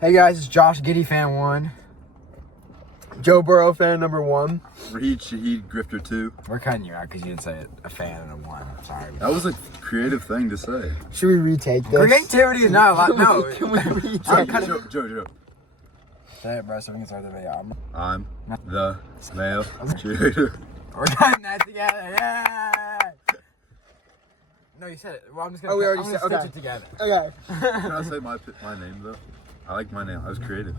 Hey guys, it's Josh Giddy fan 1. Joe Burrow fan number 1. Raheed Shaheed Grifter 2. We're cutting you out because you didn't say a fan and a 1. I'm sorry. That was a creative thing to say. Should we retake this? Creativity is not allowed. No. Can we retake Joe. Say it, bro, so we can start the video. I'm the male cheerleader. We're cutting that together. Yeah. No, you said it. Well, I'm just gonna. Oh, we already said. stitch Okay. it together. Okay. Can I say my name though? I like my name. I was creative.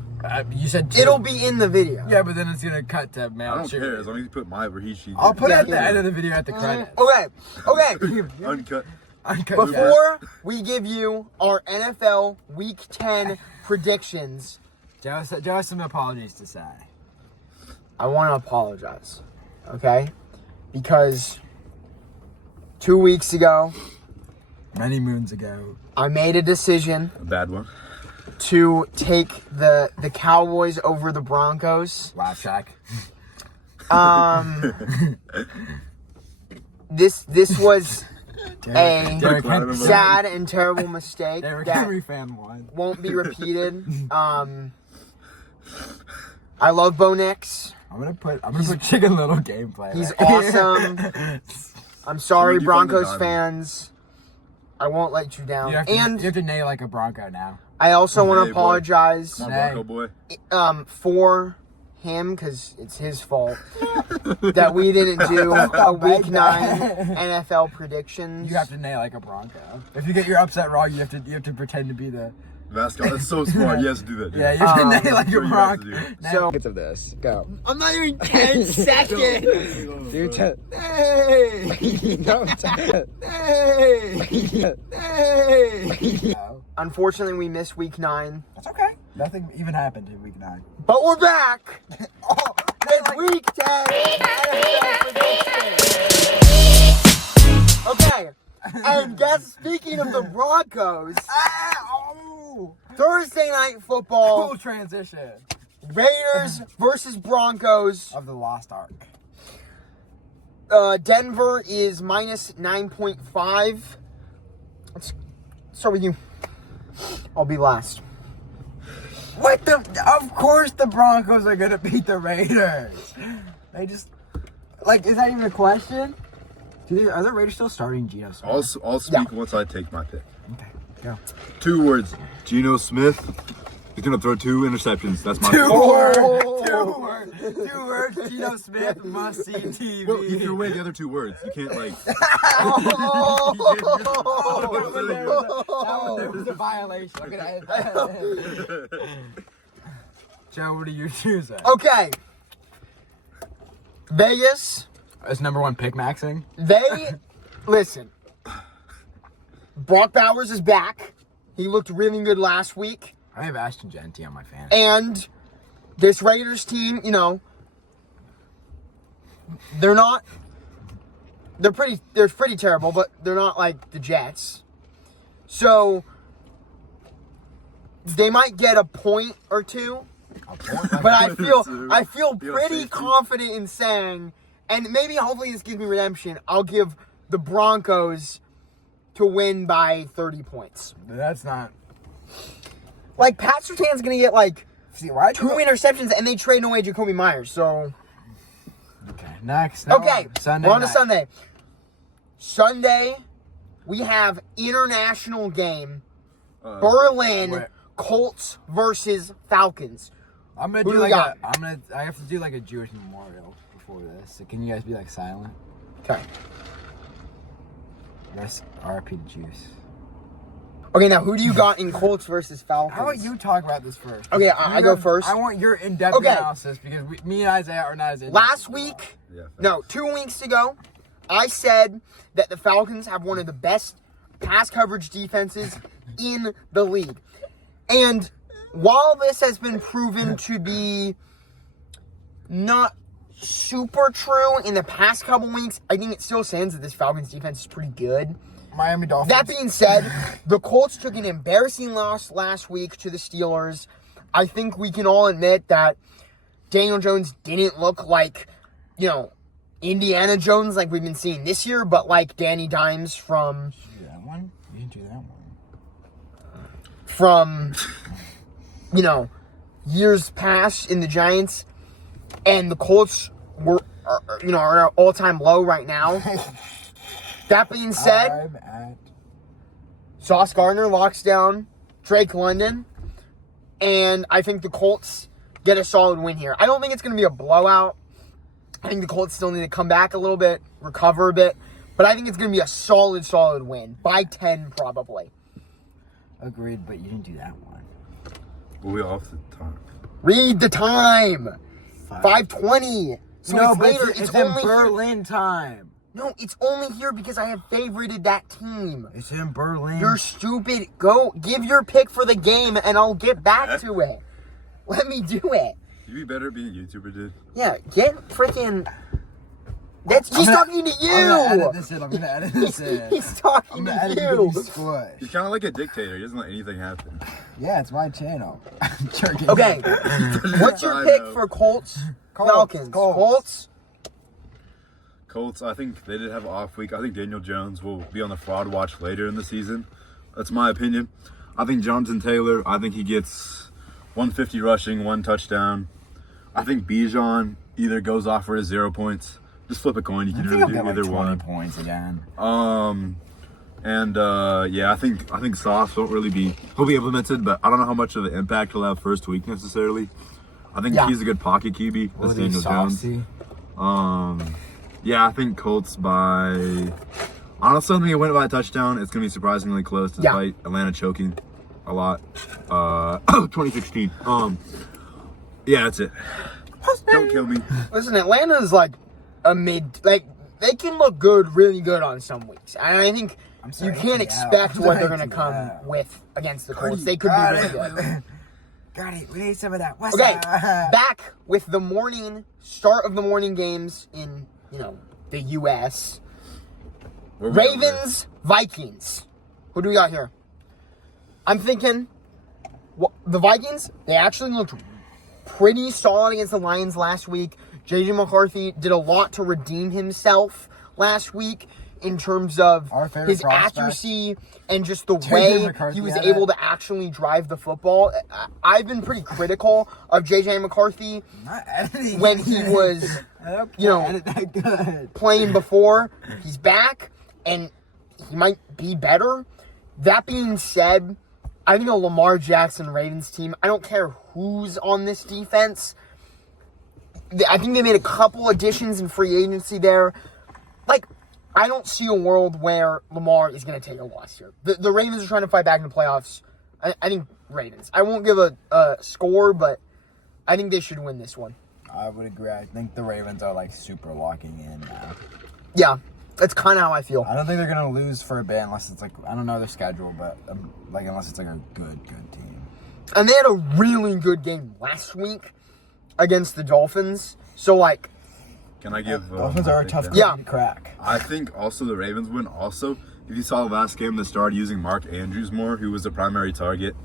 You said It'll be in the video. Yeah, but then it's gonna cut to male. I don't cheerleader. care as long as you put my Raheed Shaheed. I'll put it at the Yeah. end of the video at the credits. Okay. Uncut. Before we give you our NFL Week 10 predictions, Joe has some apologies to say. I want to apologize. Okay? Because 2 weeks ago, Many moons ago. I made a decision A bad one. to take the Cowboys over the Broncos. Laugh track. This was Derrick a Henry. sad and terrible mistake Derrick that Henry fan 1. won't be repeated. I love Bo Nix. I'm gonna put Chicken Little gameplay. He's right? awesome. I'm sorry, Where'd you find the Broncos diamond? fans. I won't let you down. You have to neigh like a Bronco now. I also want Hey, to boy. apologize Come on, Bronco boy. for him because it's his fault that we didn't do a Week 9 NFL predictions. You have to neigh like a Bronco. If you get your upset wrong, you have to pretend to be the. Mascot. That's so smart. You have to do that. Dude. Yeah, you have to neigh like a sure you have to Bronco. do it. So Get of this. Go. I'm not even 10 seconds. Dude, Hey! no, Hey! Unfortunately, we missed Week 9, That's okay. Nothing even happened in Week 9. but we're back. It's Week 10. Okay, and guess speaking of the Broncos, Thursday night football, Cool transition Raiders versus Broncos. of the Lost Ark. Denver is minus 9.5. Let's start with you. I'll be last. What the? Of course the Broncos are gonna beat the Raiders. They just is that even a question? Are the Raiders still starting Geno Smith? I'll speak once I take my pick. Okay, go. 2 words. Geno Smith. He's gonna throw 2 interceptions. That's my pick. Two words. Geno Smith must see TV. Well, you threw away the other 2 words. You can't like. There was a violation. I'm gonna edit that. Joe, what are you choosing? Okay. Vegas, It's number 1 pick maxing. listen. Brock Bowers is back. He looked really good last week. I have Ashton Genty on my fantasy. And this Raiders team, they're pretty terrible, but they're not like the Jets. So they might get a point or two. But I feel pretty confident in saying, and maybe hopefully this gives me redemption, I'll give the Broncos to win by 30 points. That's not. Like, Pat Surtain's going to get, like, See, why 2 interceptions, and they trade away Jacoby Myers, so. Okay, next. Okay, Sunday we're on to night. Sunday. Sunday, we have international game, Berlin, wait. Colts versus Falcons. I'm gonna Who do do we like got? I have to do like a Jewish memorial before this. So can you guys be like silent? Okay. Rest RIP to Jews. Okay, now who do you got in Colts versus Falcons? How about you talk about this first? Okay, I go first. I want your in-depth Okay. analysis because me and Isaiah are not as in. Last week, Yeah, no, 2 weeks ago, I said that the Falcons have one of the best pass coverage defenses in the league. And while this has been proven to be not super true in the past couple weeks, I think it still stands that this Falcons defense is pretty good. Miami Dolphins. That being said, the Colts took an embarrassing loss last week to the Steelers. I think we can all admit that Daniel Jones didn't look like, Indiana Jones like we've been seeing this year, but like Danny Dimes from... You do that one? You didn't do that one. From years past in the Giants, and the Colts are at an all-time low right now. That being said, Sauce Gardner locks down Drake London, and I think the Colts get a solid win here. I don't think it's going to be a blowout. I think the Colts still need to come back a little bit, recover a bit, but I think it's going to be a solid win. By 10, probably. Agreed, but you didn't do that one. Well, we off the time. Read the time. 5:20. So No, it's but later. it's only in Berlin time. No, it's only here because I have favorited that team. It's in Berlin. You're stupid. Go give your pick for the game, and I'll get back to it. Let me do it. You'd be better being a YouTuber, dude. Yeah, get freaking. He's talking to you. I'm gonna edit this in. He's talking to you. He's kind of like a dictator. He doesn't let anything happen. Yeah, it's my channel. I'm jerking. Okay, what's your pick for Colts? Falcons. Colts, I think they did have an off week. I think Daniel Jones will be on the fraud watch later in the season. That's my opinion. I think Jonathan Taylor, I think he gets 150 rushing, 1 touchdown. I think Bijan either goes off for his 0 points. Just flip a coin. You can really do either one. Points again. I think Sauce won't really be. He'll be implemented, but I don't know how much of an impact he'll have first week necessarily. I think he's a good pocket QB. That's Daniel Jones. I think Colts by. Honestly, I think it went by a touchdown. It's gonna be surprisingly close despite Atlanta choking a lot. 2016. That's it. Don't kill me. Listen, Atlanta's like a they can look good, really good on some weeks. And I think you can't expect what they're going to come with against the Colts. They could be really good. Got it. We need some of that. Back with the start of the morning games in, the U.S. Ravens, Vikings. Who do we got here? I'm thinking the Vikings, they actually looked pretty solid against the Lions last week. J.J. McCarthy did a lot to redeem himself last week in terms of his accuracy and just the way he was able to actually drive the football. I've been pretty critical of J.J. McCarthy when he was, playing before. He's back, and he might be better. That being said, I think a Lamar Jackson Ravens team, I don't care who's on this defense. I think they made a couple additions in free agency there. I don't see a world where Lamar is going to take a loss here. The Ravens are trying to fight back in the playoffs. I think Ravens. I won't give a score, but I think they should win this one. I would agree. I think the Ravens are super locking in now. Yeah, that's kind of how I feel. I don't think they're going to lose for a bit unless it's I don't know their schedule, but unless it's a good team. And they had a really good game last week against the Dolphins. So, can I give... Dolphins are a tough game to crack. I think also the Ravens win. Also, if you saw the last game, they started using Mark Andrews more, who was the primary target.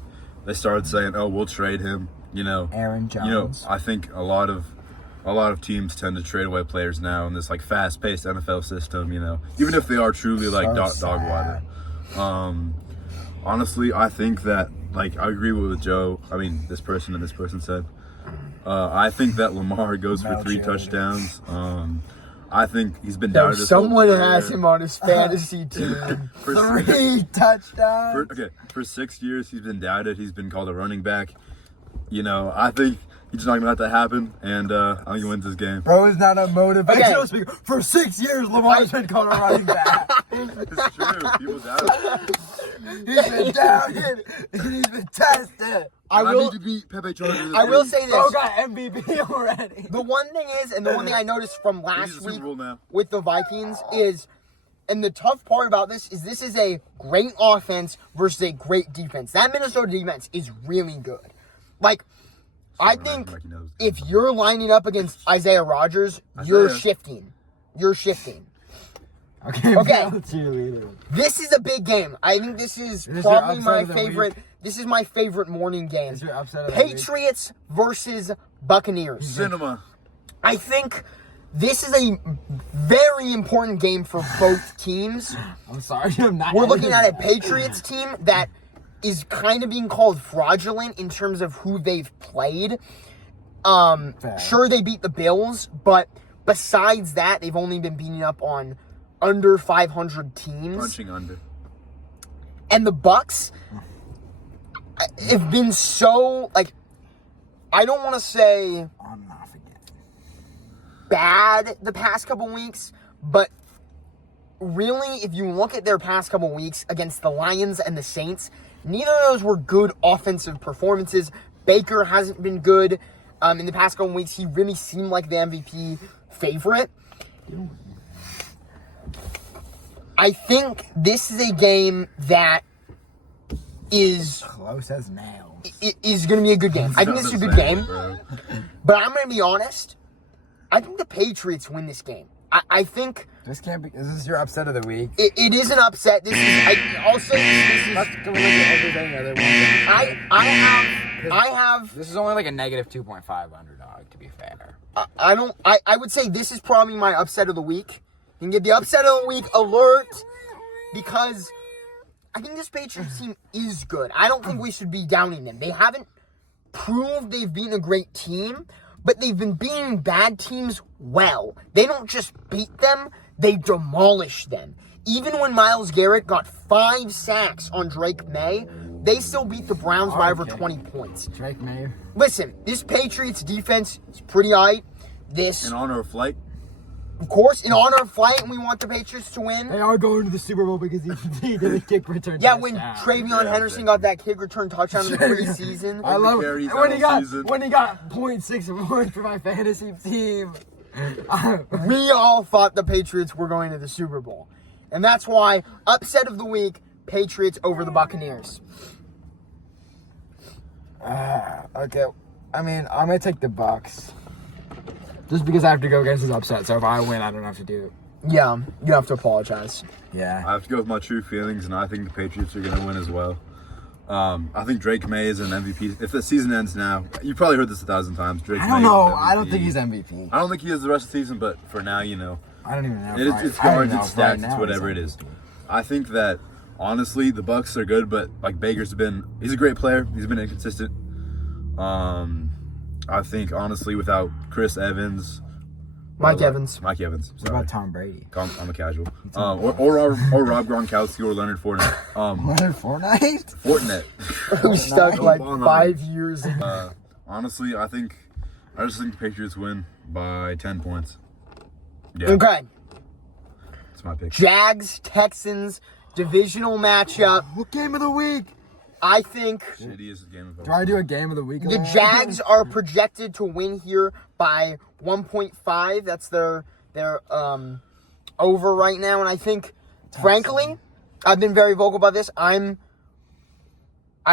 They started saying, we'll trade him, Aaron Jones. I think a lot of teams tend to trade away players now in this, fast-paced NFL system, even if they are truly, dog water. Honestly, I think that, I agree with Joe. I mean, this person and this person said. I think that Lamar goes for 3 touchdowns. I think he's been doubted. Someone has him on his fantasy team. 3 touchdowns. For 6 years, he's been doubted. He's been called a running back. I think he's not going to let that happen, and I think he wins this game. Bro is not a motivational speaker. For 6 years, Lamar's been called a running back. It's true. People doubt it. He's been doubted, and he's been tested. I need to beat Pepe Charger. I will say this. Bro got MVP already. The one thing is, and the one thing I noticed from last week with the Vikings is, and the tough part about this is a great offense versus a great defense. That Minnesota defense is really good. I think if you're lining up against Isaiah Rodgers, you're shifting. Okay. Cheerleader. This is a big game. I think this is probably my favorite. This is my favorite morning game. Is your upset of the Patriots versus Buccaneers. Cinema. I think this is a very important game for both teams. I'm sorry, I'm not. We're looking at a Patriots team that is kind of being called fraudulent in terms of who they've played. Sure, they beat the Bills, but besides that, they've only been beating up on under 500 teams. Punching under. And the Bucks have been so, like, I don't want to say I'm not forgetting. bad the past couple weeks, but really, if you look at their past couple weeks against the Lions and the Saints, neither of those were good offensive performances. Baker hasn't been good. In the past couple weeks, he really seemed like the MVP favorite. I think this is a game that is Close as nails. is going to be a good game. I think this is a good game. But I'm going to be honest. I think the Patriots win this game. I think This can't be. Is this your upset of the week? it is an upset. This is I'll say this is. Let's go look at everything other one. I have. This is only like a negative 2.5 underdog, to be fair. I would say this is probably my upset of the week. You can get the upset of the week alert because I think this Patriots team is good. I don't think we should be downing them. They haven't proved they've been a great team, but they've been beating bad teams well. They don't just beat them, they demolish them. Even when Myles Garrett got 5 sacks on Drake May, they still beat the Browns by over 20 points. Drake May. Listen, this Patriots defense is pretty aight. In honor of Flight. Of course, in honor of Flight, and we want the Patriots to win. They are going to the Super Bowl because he did a kick return. Yeah, when touchdown. Travion Henderson got that kick return touchdown in the preseason. I love carries when he got season. 0.6 points for my fantasy team. We all thought the Patriots were going to the Super Bowl. And that's why, upset of the week, Patriots over the Buccaneers. Okay, I mean, I'm gonna take the Bucks. Just because I have to go against his upset, so if I win, I don't have to do it. Yeah, you have to apologize. Yeah. I have to go with my true feelings, and I think the Patriots are going to win as well. I think Drake May is an MVP. If the season ends now, you probably heard this 1,000 times. Drake I don't May is know. MVP. I don't think he's MVP. I don't think he is the rest of the season, but for now, you know. I don't even know. It's cards, it's stats, it's whatever it is. I think that, honestly, the Bucks are good, but, like, he's a great player. He's been inconsistent. I think, honestly, without Chris Evans... Mike Evans. Mike Evans. What Sorry. about Tom Brady? I'm a casual. Or Rob Gronkowski or Leonard Fournette. Leonard Fournette? Fortnite. Who stuck like Come on, 5 years ago. Honestly, I just think the Patriots win by 10 points. Yeah, Okay. that's my pick. Jags, Texans, divisional matchup. What game of the week? I think Shittiest game of Do I do a game of the week? the Jags are projected to win here by 1.5. That's their over right now. And I think, frankly, I've been very vocal about this. I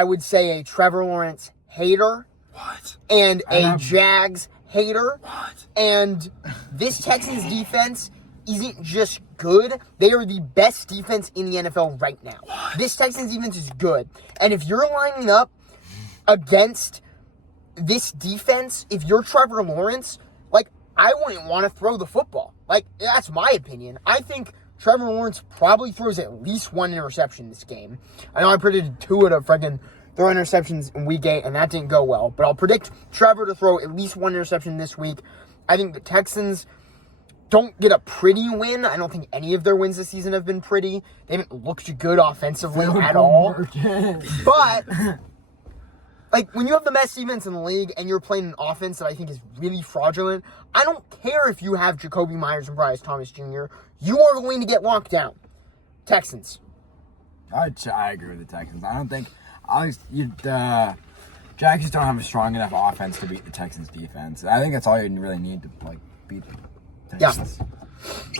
would say a Trevor Lawrence hater. What? And a Jags hater. What? And this Texans defense isn't just good. They are the best defense in the NFL right now. What? This Texans defense is good. And if you're lining up against this defense, if you're Trevor Lawrence, like, I wouldn't want to throw the football. Like, that's my opinion. I think Trevor Lawrence probably throws at least 1 interception this game. I know I predicted 2 to freaking throw interceptions in week 8, and that didn't go well. But I'll predict Trevor to throw at least 1 interception this week. I think the Texans don't get a pretty win. I don't think any of their wins this season have been pretty. They haven't looked good offensively at all. But, like, when you have the best defense in the league and you're playing an offense that I think is really fraudulent, I don't care if you have Jacoby Myers and Bryce Thomas Jr. You are going to get locked down. Texans. I agree with the Texans. I don't think Jags don't have a strong enough offense to beat the Texans defense. I think that's all you really need to beat the Texans.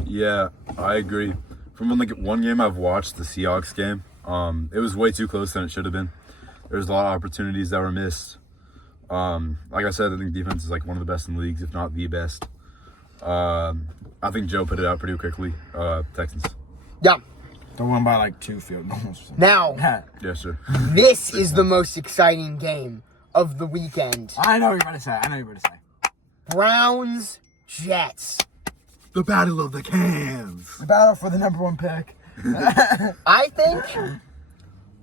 Yeah, I agree. From one game I've watched, the Seahawks game, it was way too close than it should have been. There's a lot of opportunities that were missed. Like I said, I think defense is one of the best in the leagues, if not the best. I think Joe put it out pretty quickly. Texans. Yeah. They won by 2 field goals. Now, Yes, sir. this is the most exciting game of the weekend. I know what you're about to say. Browns, Jets. The Battle of the Cans. The battle for the #1 pick. I think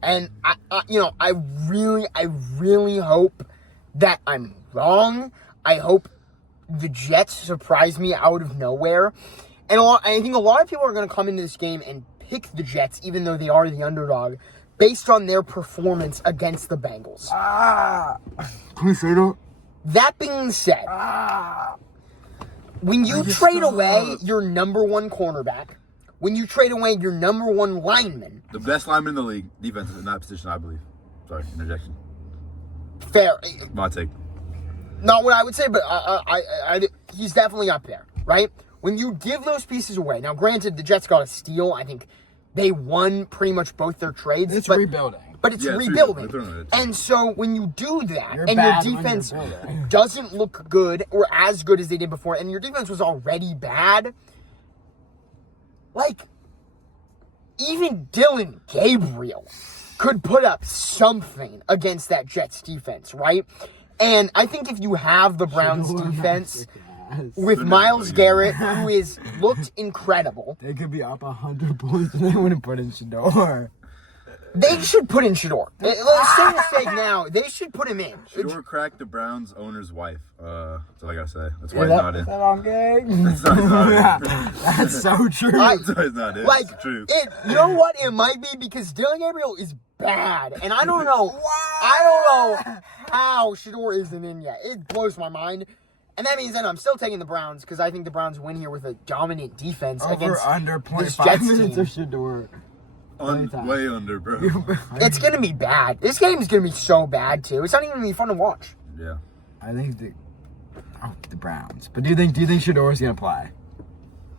And I really hope that I'm wrong. I hope the Jets surprise me out of nowhere. And I think a lot of people are going to come into this game and pick the Jets, even though they are the underdog, based on their performance against the Bengals. Can you say that? That being said, when you trade away your number one cornerback, when you trade away your number one lineman, The best lineman in the league, defense in that position, I believe. Sorry, interjection. fair. My take. Not what I would say, but he's definitely up there, right? When you give those pieces away, now granted, the Jets got a steal. I think they won pretty much both their trades. It's rebuilding. But it's Yeah, it's rebuilding. rebuilding. And so when you do that, You're and your bad when defense you're building. doesn't look good or as good as they did before, and your defense was already bad, like, even Dylan Gabriel could put up something against that Jets defense, right? And I think if you have the Browns defense with Myles Garrett, who is looked incredible, They could be up 100 points and they wouldn't put in Shador. they should put in Shador. Let's say a mistake now. They should put him in. Shador cracked the Browns owner's wife. That's all I gotta say. That's why he's not in. Is that on game? That's why he's not in. That's so true. That's why he's not in. Like, It's true. you know what? It might be because Dylan Gabriel is bad, and I don't know how Shador isn't in yet. It blows my mind. And that means that I'm still taking the Browns because I think the Browns win here with a dominant defense Over against under this 0.5 Jets minutes team. of Shador. Way under, bro. It's going to be bad. This game is going to be so bad, too. It's not even going to be fun to watch. Yeah. I think the Browns. But do you think Shador's gonna play?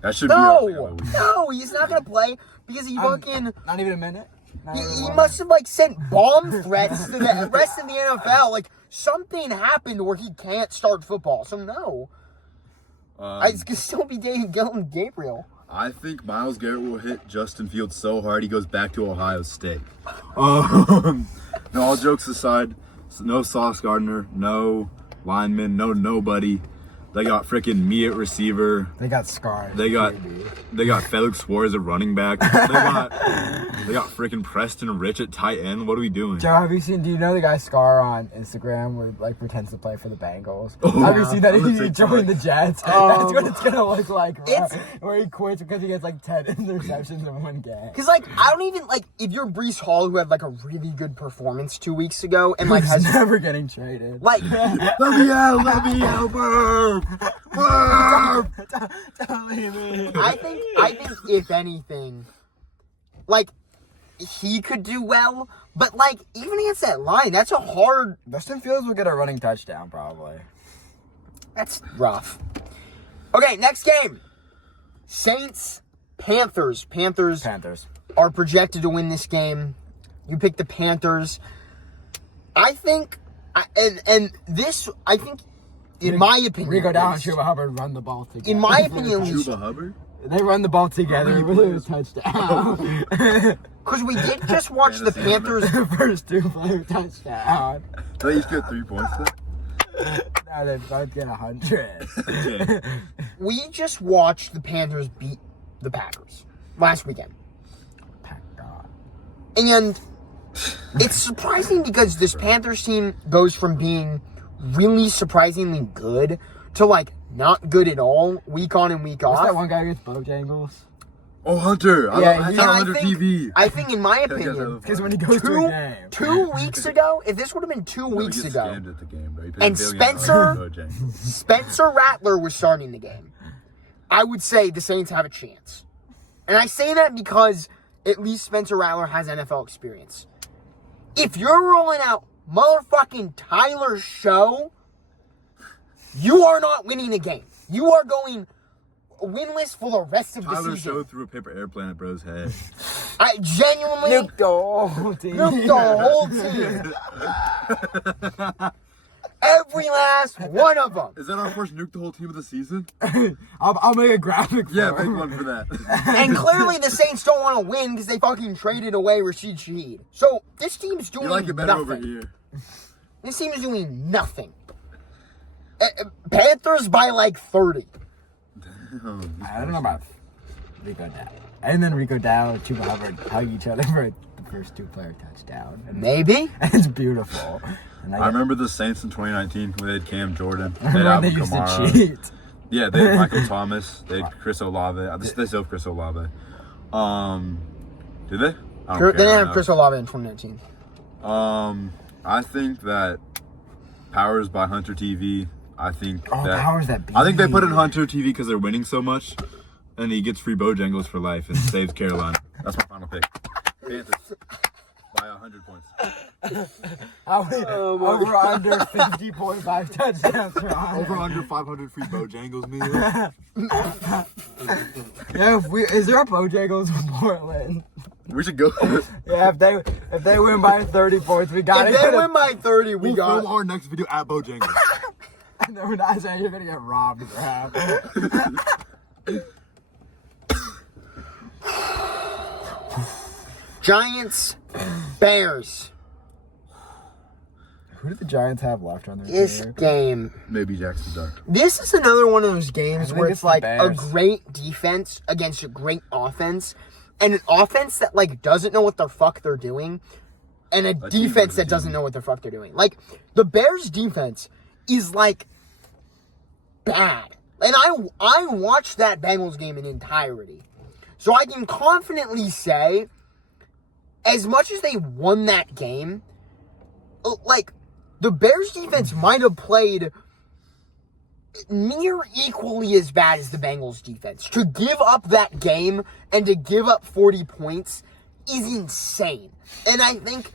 That should be our thing of the week. No, he's not going to play because he fucking... Not even a minute. Not even He one must have, like, sent bomb threats to the rest of the NFL. Like, something happened where he can't start football. So, no. It's going to still be Dylan Gabriel. I think Myles Garrett will hit Justin Fields so hard he goes back to Ohio State. No, all jokes aside, no Sauce Gardner, no lineman, no nobody. They got freaking me at receiver. They got Scar. They got Felix Suarez at running back. They got freaking Preston Rich at tight end. What are we doing? Joe, do you know the guy Scar on Instagram where like pretends to play for the Bengals? Oh, have you seen that? on the He TikTok. joined the Jets. That's what it's gonna look like. Where he quits because he gets like 10 interceptions in one game. Because, like, I don't even, like, if you're Breece Hall, who had, like, a really good performance 2 weeks ago, and, like, He's has, never getting traded. like, Let me out, Burr! Don't leave me. I think if anything, like, he could do well, but, like, even against that line, that's a hard, Justin Fields will get a running touchdown probably. that's rough. Okay, next game. Saints, Panthers. Panthers are projected to win this game. You pick the Panthers. I think, in my opinion, Rico Down and Chuba Hubbard run the ball together. in my opinion, Chuba Hubbard? They run the ball together with a touchdown. because we did just watch the Panthers. First two play touchdown. They each get 3 points though? No, they both get 100. Okay. We just watched the Panthers beat the Packers last weekend. And it's surprising because this Panthers team goes from being really surprisingly good to, like, not good at all week on and week What's off. that one guy against Bojangles? Oh, Hunter! Yeah, I he- saw And Hunter TV. I think, in my That guy's opinion, Because when he goes to a game. 2 weeks ago, if this would have been 2 No, he weeks gets ago, scammed at the game, bro. He paid and $1 billion Spencer- for Bojangles. Spencer Rattler was starting the game, I would say the Saints have a chance. And I say that because at least Spencer Rattler has NFL experience. If you're rolling out motherfucking Tyler Show, you are not winning a game. You are going winless for the rest of the Tyler season. Show threw a paper airplane at bro's head. I genuinely Nuke the whole team. nuked the whole team. Every last one of them. Is that our first nuke the whole team of the season? I'll make a graphic for Yeah, him. make one for that. And clearly the Saints don't want to win because they fucking traded away Rashid Shaheed. So this team's doing You like it better nothing. over here. This team is doing nothing. Panthers by like 30. I don't know about Rico Dow. And then Rico Dow and Chuba Hubbard hug each other for the first two-player touchdown. And Maybe. it's beautiful. And I remember the Saints in 2019 when they had Cam Jordan. They had when Alvin they used Kamara. to cheat. Yeah, they had Michael Thomas. They had Chris Olave. They still have Chris Olave. Did they? I don't They care didn't have now. Chris Olave in 2019. I think that Powers by Hunter TV. I think Powers that beat. I think they put in Hunter TV because they're winning so much, and he gets free Bojangles for life and saves Carolina. That's my final pick. Panthers by 100 points. Over under 50.5 touchdowns for Hunter. Over under 500 free Bojangles meal. Yeah, is there a Bojangles in Portland? We should go. Yeah, if they win by 30 points, we got If they win by 30, we We'll got. film our next video at Bojangles. And then we're not saying you're gonna get robbed for half. Giants, Bears. Who do the Giants have left on their This team? game. Maybe Jackson Dart. This is another one of those games I where think it's it's the like a Bears. great defense against a great offense, and an offense that like doesn't know what the fuck they're doing, and a defense that doesn't know what the fuck they're doing. Like the Bears defense is like bad, and I watched that Bengals game in entirety, so I can confidently say, as much as they won that game, like the Bears defense might have played near equally as bad as the Bengals defense. To give up that game and to give up 40 points is insane. And I think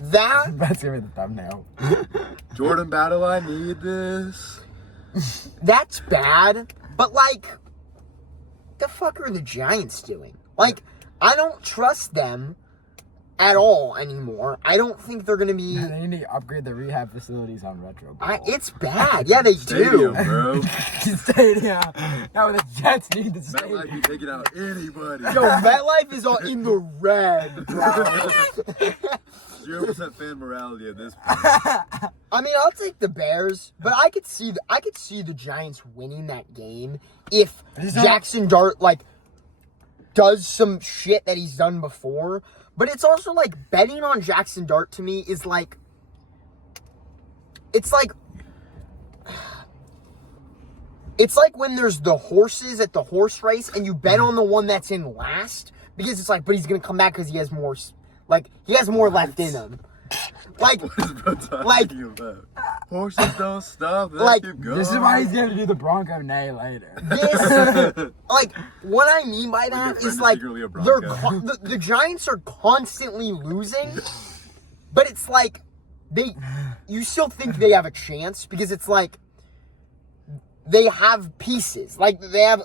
that That's gonna be the thumbnail. Jordan Battle, I need this. that's bad, but like, the fuck are the Giants doing? Like, I don't trust them at all anymore. I don't think they're gonna be. They need to upgrade the rehab facilities on Retro Bowl. It's bad. Yeah, they Stadium, do. bro. Stadium. No, the Jets need the That might stadium. be taking out anybody. Yo, MetLife is all in the red, bro. 0% fan morality at this point. I mean, I'll take the Bears, but I could see the Giants winning that game if Jackson Dart like does some shit that he's done before. But it's also like betting on Jackson Dart to me is like, it's like when there's the horses at the horse race and you bet on the one that's in last because it's like, but he's gonna come back because he has more, like he has more left in him. Like, What is bro talking Like- about? Horses don't stop. They Like, keep going. This is why he's gonna do the Bronco nay later. this, like, what I mean by that friend is is like, secretly a they're Bronco. the Giants are constantly losing, but it's like you still think they have a chance because it's like they have pieces, like they have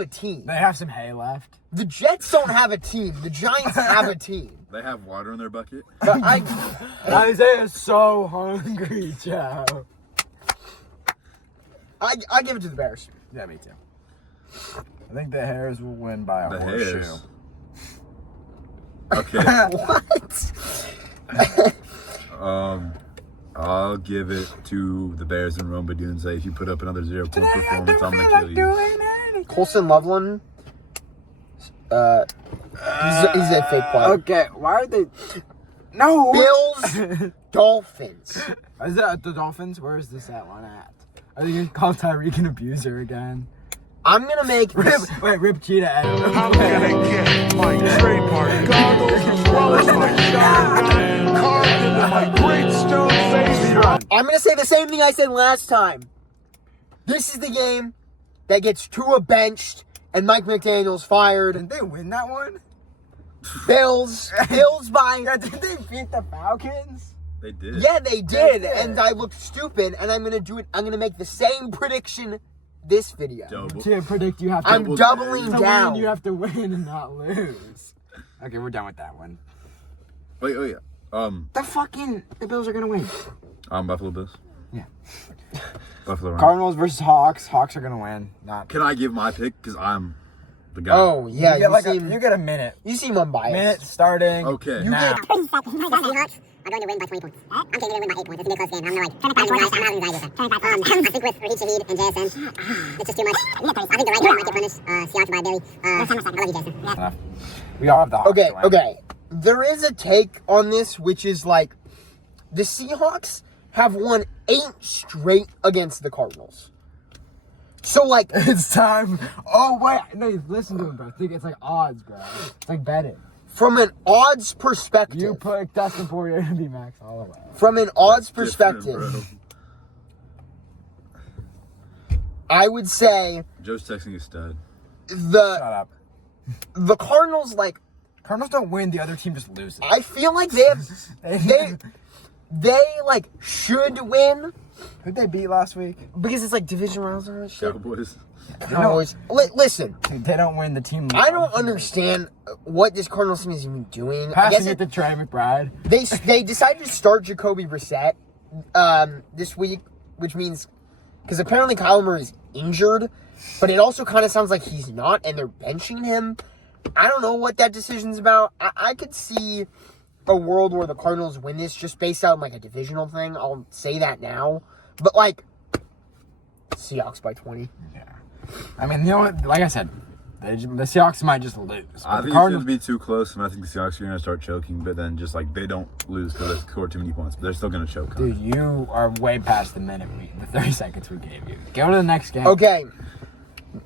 a team. They have some hay left. The Jets don't have a team. The Giants have a team. They have water in their bucket. But Isaiah's so hungry, Joe. I give it to the Bears. Yeah, me too. I think the Hares will win by a The horseshoe. Hares. Okay. What? I'll give it to the Bears and Rome Badunze. If you put up another 0-point performance, I'm gonna kill you. Colson Loveland. He's a fake player. Okay, why are they? No. Bills, Dolphins. Is that the Dolphins? Where is this at one at? Are they gonna call Tyreek an abuser again? I'm gonna make this. Rip Cheetah. I'm gonna get my trademark goggles as well as my shotgun carved into my great stone face. I'm gonna say the same thing I said last time. This is the game that gets Tua benched and Mike McDaniel's fired. Didn't they win that one? Bills by. Yeah, did they beat the Falcons? They did. Yeah, they did, did. and I looked stupid. And I'm gonna do it. I'm gonna make the same prediction this video. Double. To predict, you have to. I'm doubling to down. win, you have to win and not lose. Okay, we're done with that one. Wait. The Bills are gonna win. Buffalo Bills. Yeah. Buffalo. Rams. Cardinals versus Hawks. Hawks are gonna win. Not. Can I give my pick? Because I'm the guy. Oh yeah, You get a minute. you seem unbiased. Minute starting. Okay. You Now. get. Seahawks are going to win by 20 points. I'm taking them to win by 8 points. It's going to be a close game. I'm going to I think with Raheem Shaheed and JSN, it's just too much. I think the right guy might get punished. Seahawks by Billy. I love you, Jason. Enough. We all have the Hawks Okay, to win. okay. There is a take on this, which is like, the Seahawks have won 8 straight against the Cardinals. So, like, It's time. Oh, wait. No, listen to him, bro. I think it's like odds, bro. It's like betting. from an odds perspective, You put Dustin Poirier to be max all the way. from an odds That's different, perspective, bro. I would say Joe's texting a stud. Shut the up. Cardinals, like, Cardinals don't win. The other team just loses. I feel like they like should win Who'd they beat last week? because it's like division rounds and shit. Cowboys. Cowboys. Listen, Dude, they don't win. The team. I don't understand what this Cardinals team is even doing. I Passing guess it to Trey McBride. they decided to start Jacoby Brissett this week, which means because apparently Kyler Murray is injured, but it also kind of sounds like he's not, and they're benching him. I don't know what that decision's about. I could see a world where the Cardinals win this just based on like a divisional thing. I'll say that now, but like Seahawks by 20. Yeah. I mean, you know what? Like I said, the Seahawks might just lose. I But think the it's Cardinals. going to be too close, and I think the Seahawks are going to start choking, but then just like they don't lose because they score too many points, but they're still going to choke. Dude, you are way past the 30 seconds we gave you. Go to the next game. Okay,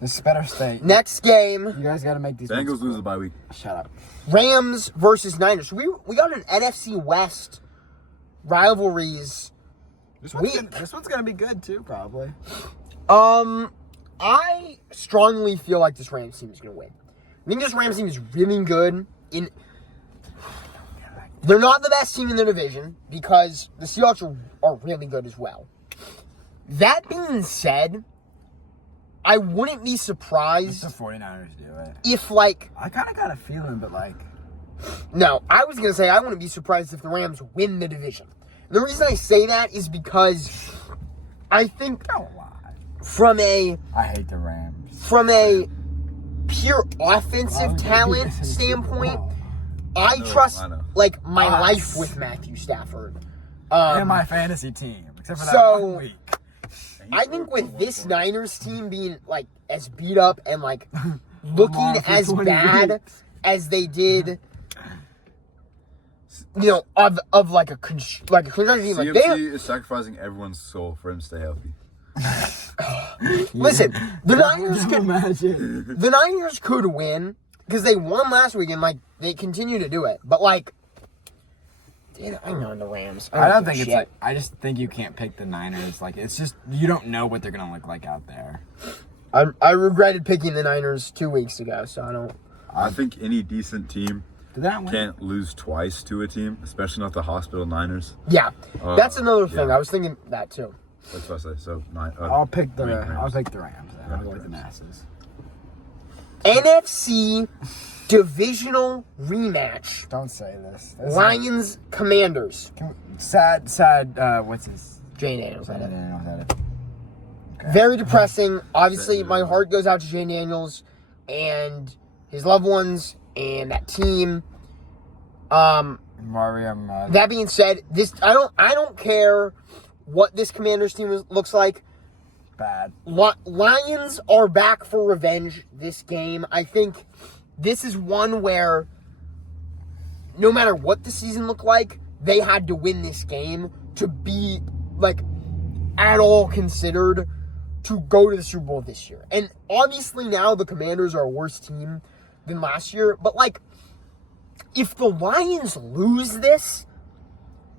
This is better state. next game, You guys got to make these. Bengals lose the bye week. Shut up. Rams versus Niners. We got an NFC West rivalries. This one's gonna be good too, probably. I strongly feel like this Rams team is going to win. I think this Rams team is really good. They're not the best team in the division because the Seahawks are really good as well. That being said, I wouldn't be surprised The 49ers do it. if, like, I kind of got a feeling, but like, no, I was going to say I wouldn't be surprised if the Rams win the division. And the reason I say that is because I think don't lie. from a I hate the Rams. pure offensive talent standpoint, I No, trust I know. like my Us. life with Matthew Stafford. And my fantasy team, except for that so- 1 week. I think with this Niners team being like as beat up and like looking on for as 20 bad weeks. as they did, you know, of like a construction team, like CMC is sacrificing everyone's soul for him to stay healthy. listen, the Niners could Imagine. the Niners could win because they won last week and like they continue to do it, but like. Dude, I'm on the Rams. I don't give a think it's shit. like. I just think you can't pick the Niners. Like, it's just you don't know what they're gonna look like out there. I regretted picking the Niners 2 weeks ago, so I don't. I think any decent team Did that win? can't lose twice to a team, especially not the hospital Niners. Yeah, that's another thing. yeah. I was thinking that too. That's what I say. So I'll pick the Rams. I'll pick the Rams. Then. I'll go with the masses. NFC divisional rematch. Don't say this. This is- Lions Commanders. Sad. What's his? Jay Daniels. I I don't know. know that. Very depressing. Obviously, my heart goes out to Jay Daniels and his loved ones and that team. Mario. That being said, I don't care what this Commanders team looks like. Bad. Lions are back for revenge this game. I think this is one where no matter what the season looked like, they had to win this game to be, like, at all considered to go to the Super Bowl this year. And obviously now the Commanders are a worse team than last year, but, like, if the Lions lose this,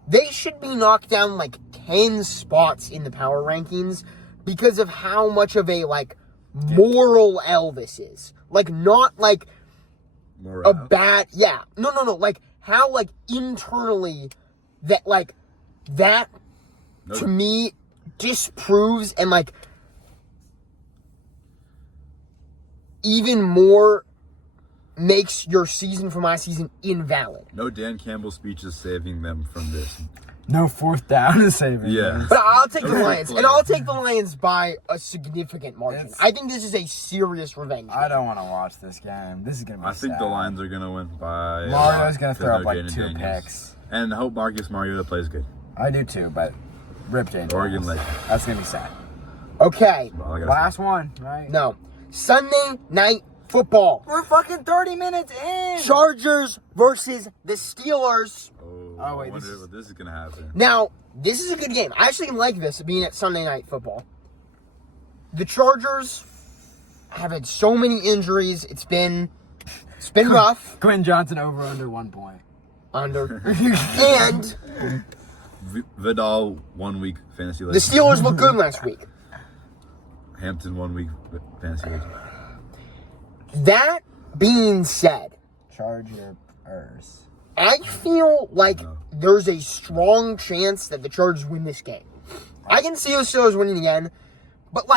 they should be knocked down, like, 10 spots in the power rankings because of how much of a, like, moral L this is. Like, not, like, Morale. a bad... Yeah. No. Like, how, like, internally that, like, that, No. to me, disproves and, like, even more makes your season from last season invalid. No Dan Campbell speech is saving them from this. No fourth down is saving. Yeah. this. But I'll take the Okay. Lions, and I'll take the Lions by a significant margin. It's- I think this is a serious revenge I game. don't want to watch this game. This is gonna be. I think sad. the Lions are gonna win by. Mario's gonna throw up no like Jaden 2 Daniels. picks. And I hope Marcus Mariota plays good. I do too, but rip James. Oregon Lake. That's gonna be sad. Okay, All I gotta Last one, right? no. Sunday night football. We're fucking 30 minutes in. Chargers versus the Steelers. I wait, wonder what this is gonna happen. Now, this is a good game. I actually like this being at Sunday Night Football. The Chargers have had so many injuries. It's been rough. Quentin Johnson over under 1 point. Under. And Vidal 1 week fantasy the league. Steelers looked good last week. Hampton 1 week fantasy league. That being said, Chargers. I feel like there's a strong chance that the Chargers win this game. I can see the Steelers winning again, but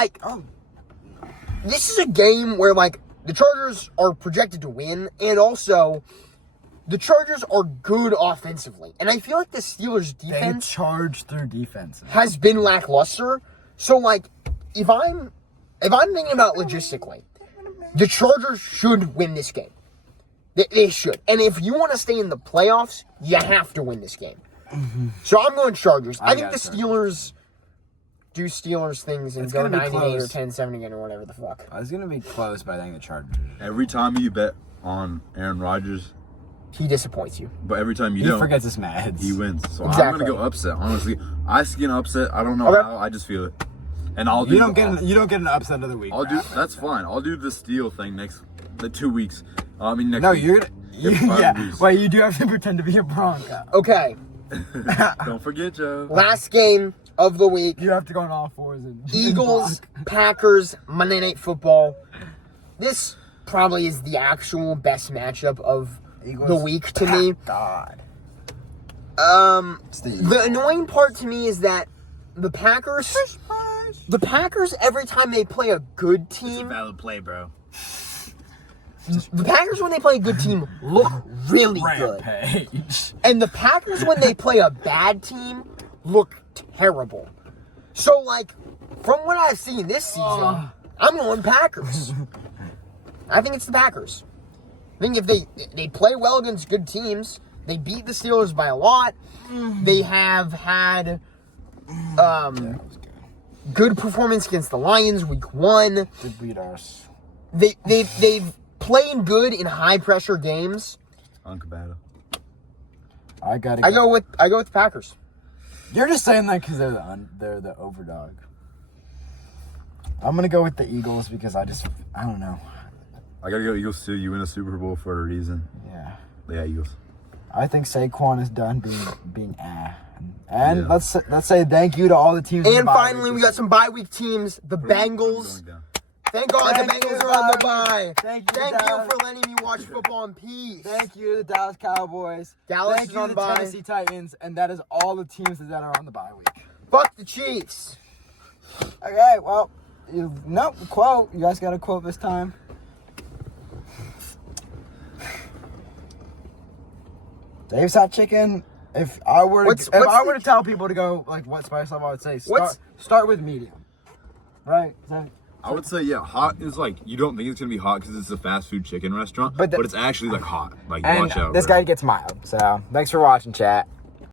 this is a game where the Chargers are projected to win, and also the Chargers are good offensively. And I feel like the Steelers They defense charge through defense. has been lackluster. So if I'm thinking about logistically, the Chargers should win this game. They should. And if you want to stay in the playoffs, you have to win this game. So I'm going Chargers. I think the Steelers do Steelers things and go 98 or 10-7 again or whatever the fuck. It's going to be close, but I think the Chargers. Every time you bet on Aaron Rodgers, He disappoints you. but every time you He don't, forgets his meds. he wins. So I'm Exactly. gonna go upset. Honestly, I see an upset. I don't know Okay. how. I just feel it, and I'll do. You don't get an upset of the week. I'll do. Raph. That's fine. I'll do the steal thing the 2 weeks. Next. No, week. you're gonna. In 5 Yeah. weeks. Wait, you do have to pretend to be a Bronco. Okay, Don't forget, Joe. last game of the week. You have to go on all fours and Eagles, Packers, Monday Night Football. This probably is the actual best matchup of Eagles. the week to me. God. The annoying part to me is that the Packers every time they play a good team, Valid play, bro. the Packers when they play a good team look really good. Rampage. And the Packers when they play a bad team look terrible. So from what I've seen this season, I'm going Packers. I think it's the Packers. I think if they play well against good teams, they beat the Steelers by a lot. They have had good performance against the Lions week 1. To beat us. They've played good in high pressure games. Uncompatible. I gotta. I go with the Packers. You're just saying that because they're the overdog. I'm gonna go with the Eagles because I don't know. I gotta go Eagles too. You win a Super Bowl for a reason. Yeah. Yeah, Eagles. I think Saquon is done being And Yeah. let's say thank you to all the teams. in the And bye finally, week. we got some bye week teams. The Bengals. Going down. Thank God Thank the you, Bengals are on the bye. bye. Thank you, Thank you Dallas. for letting me watch football in peace. Thank you to the Dallas Cowboys. Dallas Thank is you on to the bye. Tennessee Titans, and that is all the teams that are on the bye week. Fuck the Chiefs. Okay, well, quote. You guys got a quote this time. Dave's Hot Chicken. If I were to tell people to go what spice level, I would say start with medium. Right? I would say, yeah, hot is you don't think it's gonna be hot because it's a fast food chicken restaurant, But but it's actually hot. And Watch out. this bro. guy gets mild. So thanks for watching, chat.